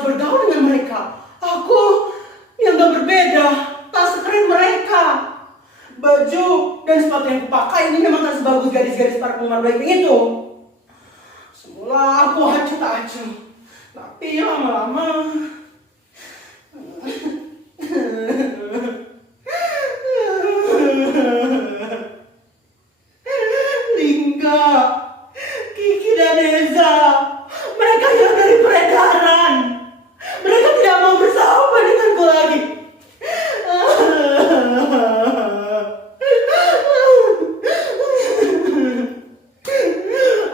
harus bergaul dengan mereka. Aku yang gak berbeda, tak sekeren mereka. Baju dan sepatu yang kupakai ini memang tak sebagus garis-garis para penggemar Blackpink itu. Semula aku acuh tak acuh, tapi lama-lama Lingga, Kiki dan Eza, mereka hilang dari peredaran. Mereka tidak mau bersahabat denganku lagi.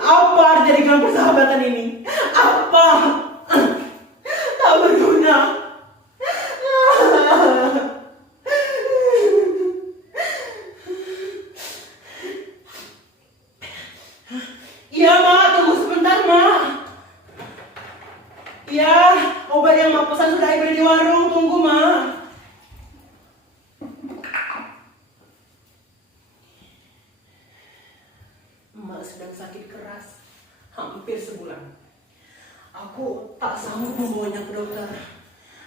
Apa arti dari persahabatan ini? Apa? Tak berguna. Iya, Ma, tunggu sebentar, Ma. Iya, obat yang Ma pesan sudah ada di warung. Tunggu, Ma. Ma sedang sakit keras, hampir sebulan. Aku tak sanggup membawanya ke dokter.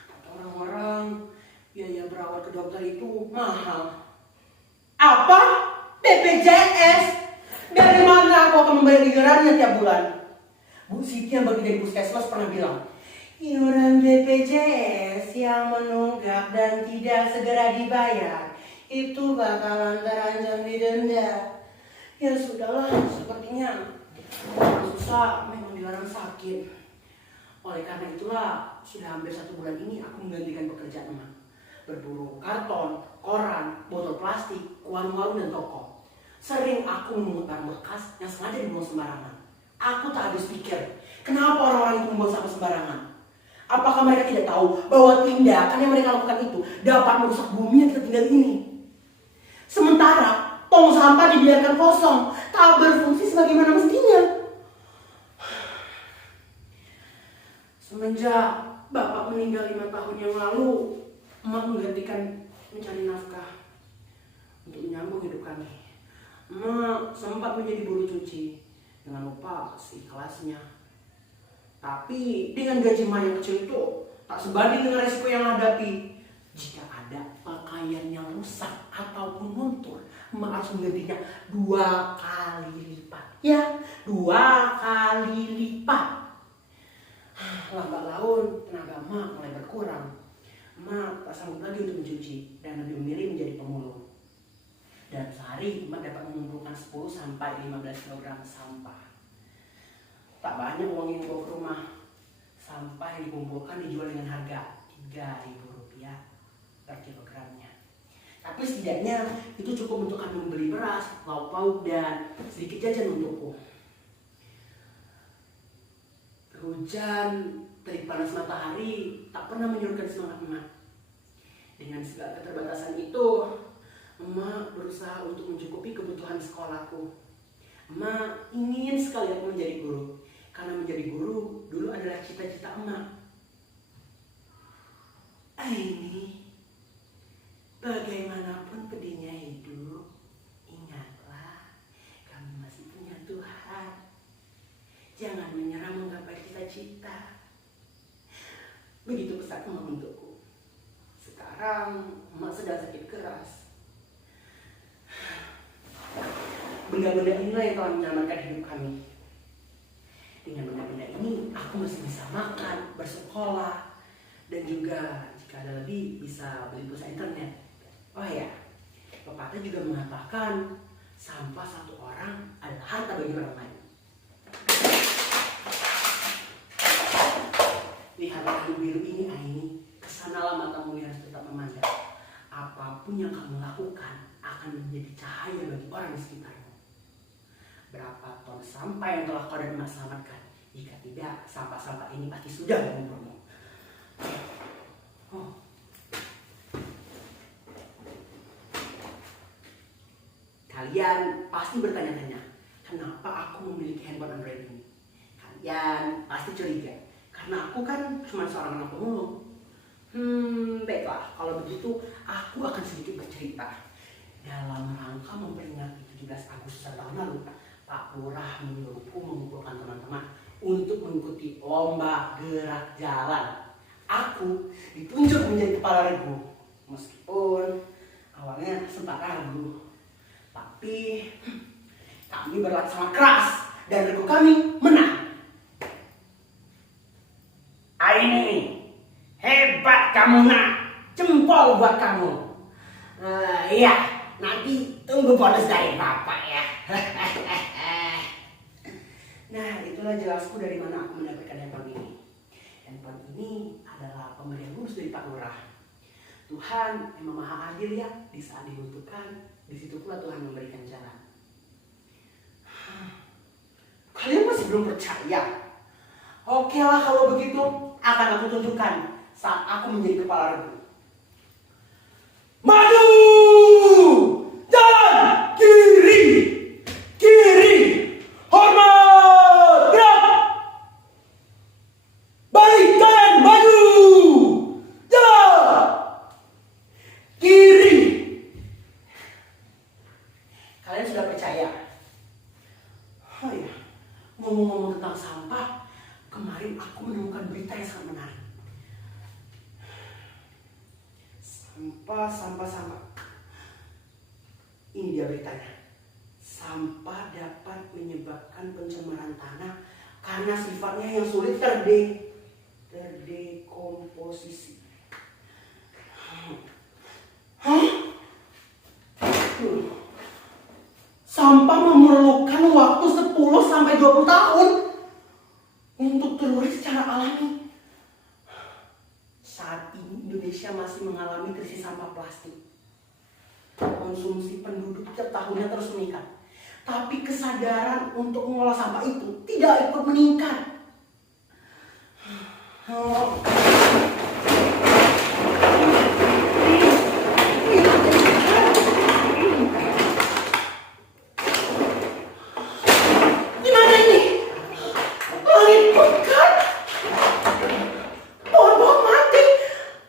Kata orang-orang, biaya berawat ke dokter itu mahal. Apa? BPJS? Dari mana aku akan membayar iurannya tiap bulan? Bu Siti yang bekerja di puskesmas pernah bilang, iuran BPJS yang menunggak dan tidak segera dibayar itu bakalan terancam didenda. Ya sudahlah, sepertinya orang susah memang dilarang sakit. Oleh karena itulah, sudah hampir 1 bulan ini aku menggantikan pekerjaan emak. Berburu karton, koran, botol plastik, warung-warung dan toko. Sering aku memungut barang bekas yang sengaja dibuang sembarangan. Aku tak habis pikir, kenapa orang-orang itu membuang sampah sembarangan? Apakah mereka tidak tahu bahwa tindakan yang mereka lakukan itu dapat merusak bumi yang kita tinggal ini? Sementara tong sampah dibiarkan kosong, tak berfungsi sebagaimana mestinya. Semenjak Bapak meninggal 5 tahun yang lalu, emak menggantikan mencari nafkah untuk menyambung hidup kami. Emak sempat menjadi buruh cuci dengan lupa seikhlasnya. Tapi dengan gaji emak yang kecil itu tak sebanding dengan resiko yang hadapi. Jika ada pakaian yang rusak ataupun luntur, emak harus menggantinya 2 kali lipat. Ya, 2 kali lipat. Lambat laun, tenaga emak mulai berkurang. Emak tak sanggup lagi untuk mencuci dan lebih memilih menjadi pemulung. Dan sehari emak dapat mengumpulkan 10 sampai 15 kg sampah. Tak banyak uang yang dibawa ke rumah. Sampah yang dikumpulkan dijual dengan harga Rp3.000 per kilogramnya. Tapi setidaknya itu cukup untuk kami membeli beras, lauk pauk, dan sedikit jajan untukku. Hujan, terik panas matahari tak pernah menyurutkan semangat emak. Dengan segala keterbatasan itu, emak berusaha untuk mencukupi kebutuhan sekolahku. Emak ingin sekali aku menjadi guru, karena menjadi guru dulu adalah cita-cita emak. Aini, bagaimanapun pedihnya hidup, ingatlah kami masih punya Tuhan. Jangan menyerah menggapai cita-cita. Begitu pesan emak untukku. Sekarang emak sedang sakit keras. Benda-benda inilah yang telah menyelamatkan hidup kami. Dengan benda-benda ini, aku masih bisa makan, bersekolah, dan juga jika ada lebih bisa beli pulsa internet. Oh ya, pepatah juga mengatakan sampah satu orang adalah harta bagi orang lain. Lihatlah hidup biru ini, Aini. Kesanalah matamu yang harus tetap memandang. Apapun yang kamu lakukan akan menjadi cahaya bagi orang di sekitarmu. Berapa ton sampah yang telah kau dan emak selamatkan? Jika tidak, sampah-sampah ini pasti sudah mengumpulmu. Oh. Kalian pasti bertanya-tanya, kenapa aku memiliki handphone Android ini? Kalian pasti curiga, karena aku kan cuma seorang anak pemulung. Baiklah, kalau begitu aku akan sedikit bercerita. Dalam rangka memperingati 17 Agustus tahun lalu, Pak Lurah menyuruhku mengumpulkan teman-teman untuk mengikuti lomba gerak jalan. aku ditunjuk menjadi kepala regu. Meskipun awalnya sempat ragu, tapi kami berlatih sangat keras dan regu kami menang. Ini hebat kamu nak, jempol buat kamu. Iya, nanti tunggu bonus dari bapak ya. Nah, itulah jelasku dari mana aku mendapatkan handphone ini. Handphone ini adalah pemberian bonus dari Pak Lurah. Tuhan memang maha adil ya, di saat dibutuhkan, di situ pula Tuhan memberikan jalan. Kalian masih belum percaya? Oke lah kalau begitu, akan aku tunjukkan saat aku menjadi kepala regu. Maju! Jalan! Kiri! Kiri! Hormat! Gerak! Balik kanan! Maju! Jalan! Kiri! Kalian sudah percaya? Oh ya, ngomong-ngomong tentang sampah, kemarin aku menemukan berita yang sangat menarik. Sampah. Ini dia beritanya. Sampah dapat menyebabkan pencemaran tanah karena sifatnya yang sulit terdekomposisi. Sampah memerlukan waktu 10-20 tahun untuk terurai secara alami. Saat ini Indonesia masih mengalami krisis sampah plastik. Konsumsi penduduk tiap tahunnya terus meningkat. Tapi kesadaran untuk mengolah sampah itu tidak ikut meningkat. Gimana ini? Langit pekat. Pohon-pohon mati.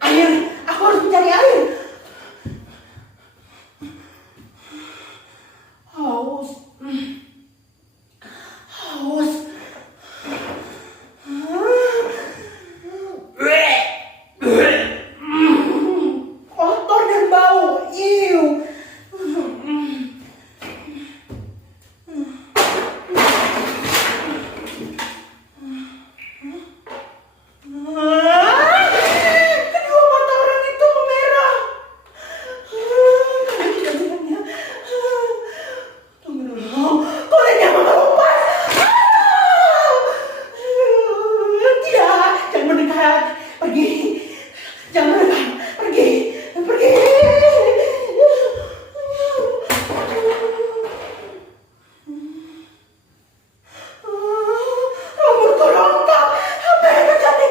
Air, aku harus mencari air. Haus. Kotor dan bau. Iu. Kedua mata orang itu memerah. Tunggu dulu. Kulitnya mengelupas. Tidak, jangan mendekat. Pergi. Jangan mendekat. Pergi. Rambutku rontok. Apa yang terjadi?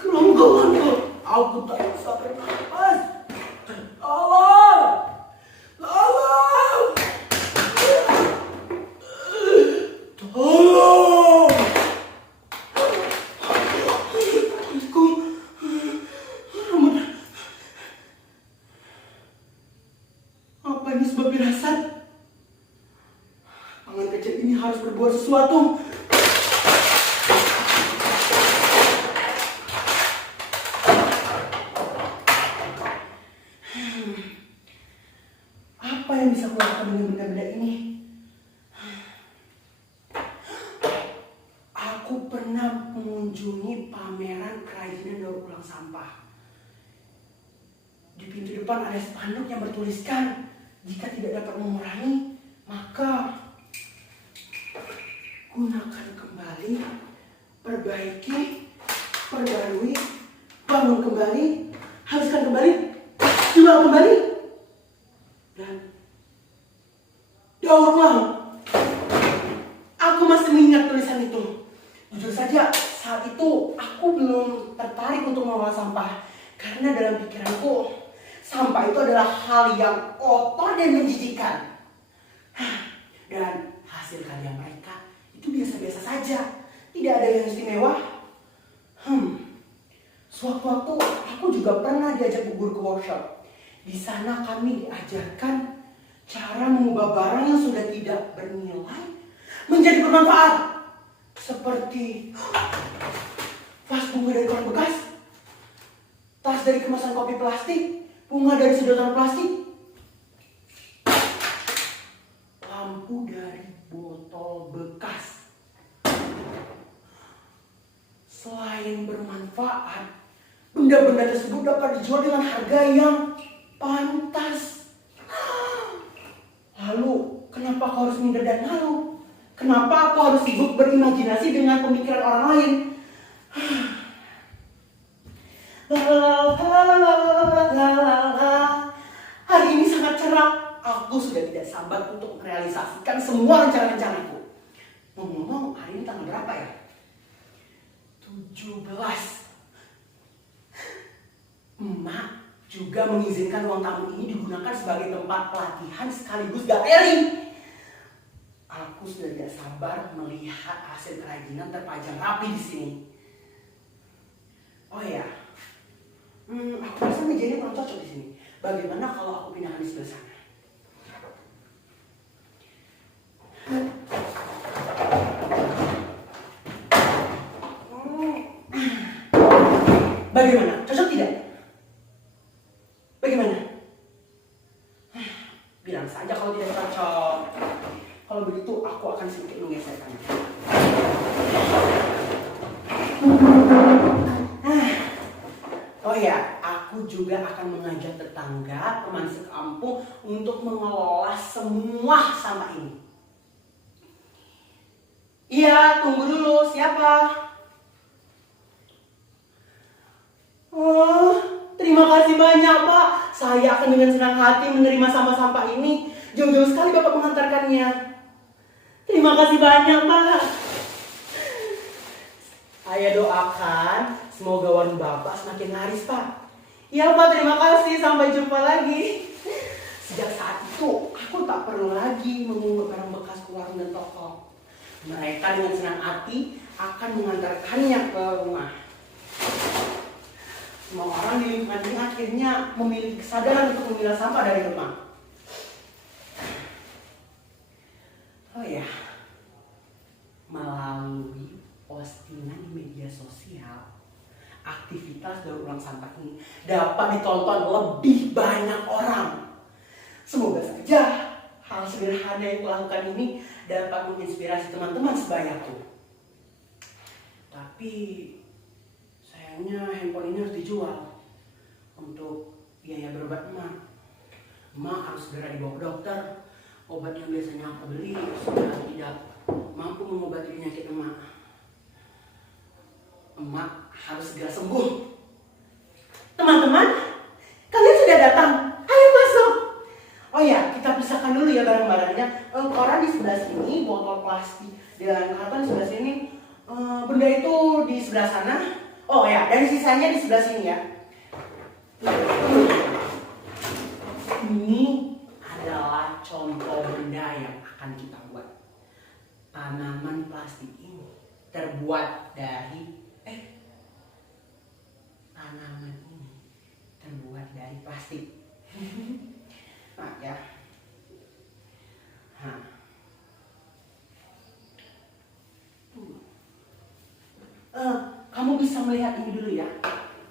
Kerongkonganku, aku tak bisa bernapas. Tolong! Aku rambut. Apa ini sebab firasat? Tangan kecil ini harus berbuat sesuatu. Apa yang bisa kulakukan dengan benda-benda ini? Aku pernah mengunjungi pameran kerajinan daur ulang sampah. Di pintu depan ada spanduk yang bertuliskan, jika tidak dapat mengurangi, maka gunakan kembali, perbaiki, perbarui, bangun kembali, habiskan kembali, jual kembali, dan daur ulang. Aku masih mengingat tulisan itu. Jujur saja, saat itu aku belum tertarik untuk mengolah sampah. Karena dalam pikiranku, sampah itu adalah hal yang kotor dan menjijikan. Dan hasil karya mereka itu biasa-biasa saja. Tidak ada yang istimewa. Sewaktu-waktu aku juga pernah diajak guru ke workshop. Di sana kami diajarkan cara mengubah barang yang sudah tidak bernilai menjadi bermanfaat. Seperti vas bunga dari koran bekas, tas dari kemasan kopi plastik, bunga dari sedotan plastik, lampu dari botol bekas. Selain bermanfaat, benda-benda tersebut dapat dijual dengan harga yang pantas. Lalu, kenapa kau harus minder dan malu? Kenapa aku harus sibuk berimajinasi dengan pemikiran orang lain? Hari ini sangat cerah. Aku sudah tidak sabar untuk merealisasikan semua rencana-rencanaku. Ngomong-ngomong, hari ini tanggal berapa ya? 17. Emak juga mengizinkan ruang tamu ini digunakan sebagai tempat pelatihan sekaligus gathering. Aku sudah tidak sabar melihat hasil kerajinan terpajang rapi di sini. Oh ya, aku rasa meja ini kurang cocok di sini. Bagaimana kalau aku pindahkan di sebelah sana? Bagaimana? Cocok tidak? Bagaimana? Bilang saja kalau tidak cocok. Kalau begitu aku akan sedikit menggeserkannya. Oh ya, aku juga akan mengajak tetangga, teman sekampung untuk mengelola semua sampah ini. Iya, tunggu dulu. Siapa? Oh, terima kasih banyak, Pak. Saya akan dengan senang hati menerima sampah-sampah ini. Jauh-jauh sekali Bapak mengantarkannya. Terima kasih banyak, Pak. Saya doakan semoga warung Bapak semakin laris, Pak. Iya, Pak, terima kasih. Sampai jumpa lagi. Sejak saat itu, aku tak perlu lagi memungut barang bekas ke warung dan toko. Mereka dengan senang hati akan mengantarkannya ke rumah. Semua orang di lingkungan ini akhirnya memiliki kesadaran untuk memilah sampah dari rumah. Oh ya, melalui postingan di media sosial, aktivitas daur ulang sampah ini dapat ditonton lebih banyak orang. Semoga saja hal sederhana yang kulakukan ini dapat menginspirasi teman-teman sebayaku. Tapi sayangnya handphone ini harus dijual untuk biaya berobat emak. Emak harus segera dibawa ke dokter. Obat yang biasanya aku beli sudah tidak mampu mengobati penyakit emak. Emak harus segera sembuh. Teman-teman, kalian sudah datang. Ayo masuk. Oh ya, kita pisahkan dulu ya barang-barangnya. Koran di sebelah sini, botol plastik dan karton di sebelah sini. Benda itu di sebelah sana. Oh ya, dan sisanya di sebelah sini ya. Ini adalah contoh benda yang akan kita buat. Tanaman plastik ini terbuat dari tanaman ini terbuat dari plastik. Nah ya. Kamu bisa melihat ini dulu ya.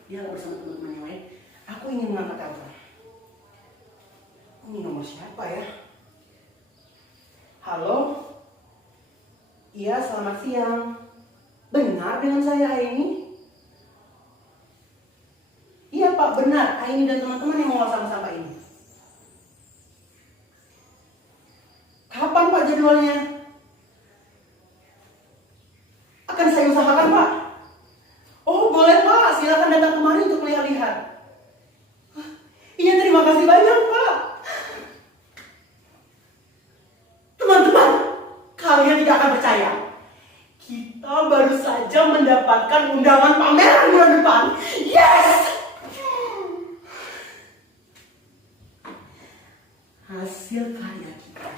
Dia bersama teman-teman yang lain. Aku ingin mengangkat telepon. Ini nomor siapa ya? Halo? Iya, selamat siang. Benar dengan saya Aini? Iya Pak, benar. Aini dan teman-teman yang mengolah sampah-sampah ini. Kapan Pak jadwalnya? Akan saya usahakan Pak. Oh boleh Pak, silakan datang kemari untuk lihat-lihat. Iya, terima kasih banyak Pak. Teman-teman, kalian tidak akan percaya. Kita baru saja mendapatkan undangan pameran bulan depan. Yes! Hasil karya kita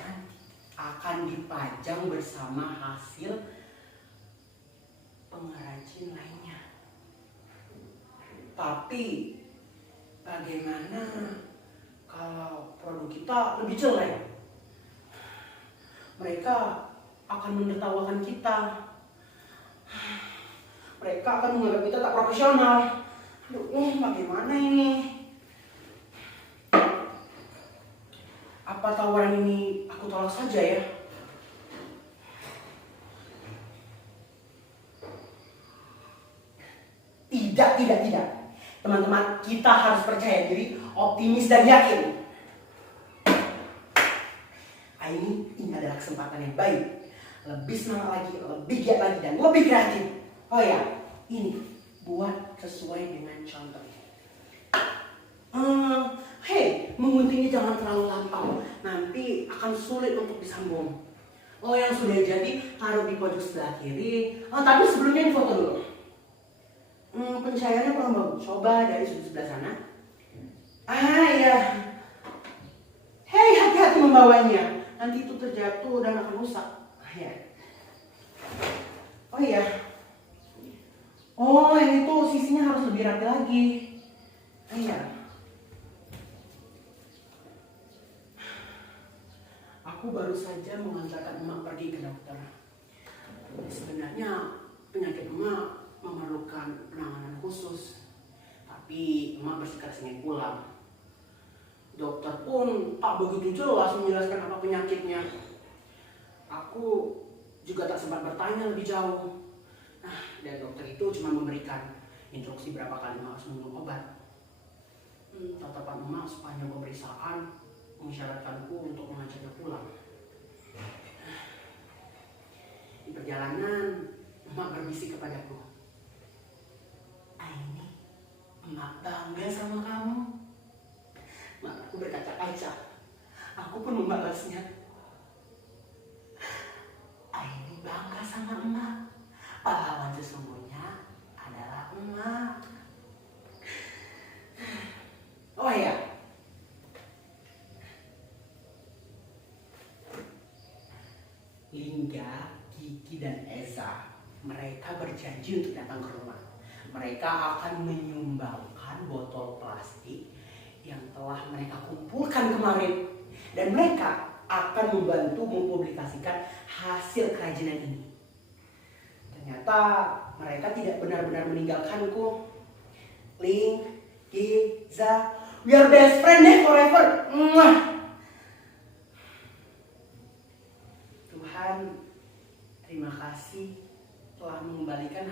akan dipajang bersama hasil pengrajin lainnya. Tapi bagaimana kita lebih jelek. Mereka akan menertawakan kita. Mereka akan menganggap kita tak profesional. Aduh, bagaimana ini? Apa tawaran ini aku tolak saja ya? Tidak. Teman-teman, kita harus percaya diri, optimis dan yakin. Ini adalah kesempatan yang baik. Lebih semangat lagi, lebih giat lagi, dan lebih kreatif. Oh ya, ini buat sesuai dengan contoh. Menguntingnya jangan terlalu lampau. Nanti akan sulit untuk disambung. Oh, yang sudah jadi taruh di pojok sebelah kiri. Tapi sebelumnya ini foto dulu. Pencahayaannya kurang bagus. Coba dari sudut sebelah sana. Iya. Hei, hati-hati membawanya. Nanti itu terjatuh dan akan rusak. Ya. Oh iya. Oh, yang itu sisinya harus lebih rapi lagi. Iya. Aku baru saja mengantarkan emak pergi ke dokter. Sebenarnya penyakit emak memerlukan penanganan khusus. Tapi emak bersikeras ingin pulang. Dokter pun tak begitu jelas menjelaskan apa penyakitnya. Aku juga tak sempat bertanya lebih jauh. Dan dokter itu cuma memberikan instruksi berapa kali emak harus minum obat. Tatapan emak sepanjang pemeriksaan mengisyaratkanku untuk mengajaknya pulang. Di perjalanan, emak berbisik kepadaku, "Aini, emak bangga sama kamu." Aku berkaca-kaca. Aku pun membalasnya, "Aini bangga sama emak. Pahlawan sesungguhnya adalah emak." Oh ya, Lingga, Kiki, dan Eza, mereka berjanji untuk datang ke rumah. Mereka akan menyumbangkan botol plastik yang telah mereka kumpulkan kemarin. Dan mereka akan membantu mempublikasikan hasil kerajinan ini. Ternyata mereka tidak benar-benar meninggalkanku. Ling, Ki, Za, we are best friend deh forever. Tuhan, terima kasih telah mengembalikan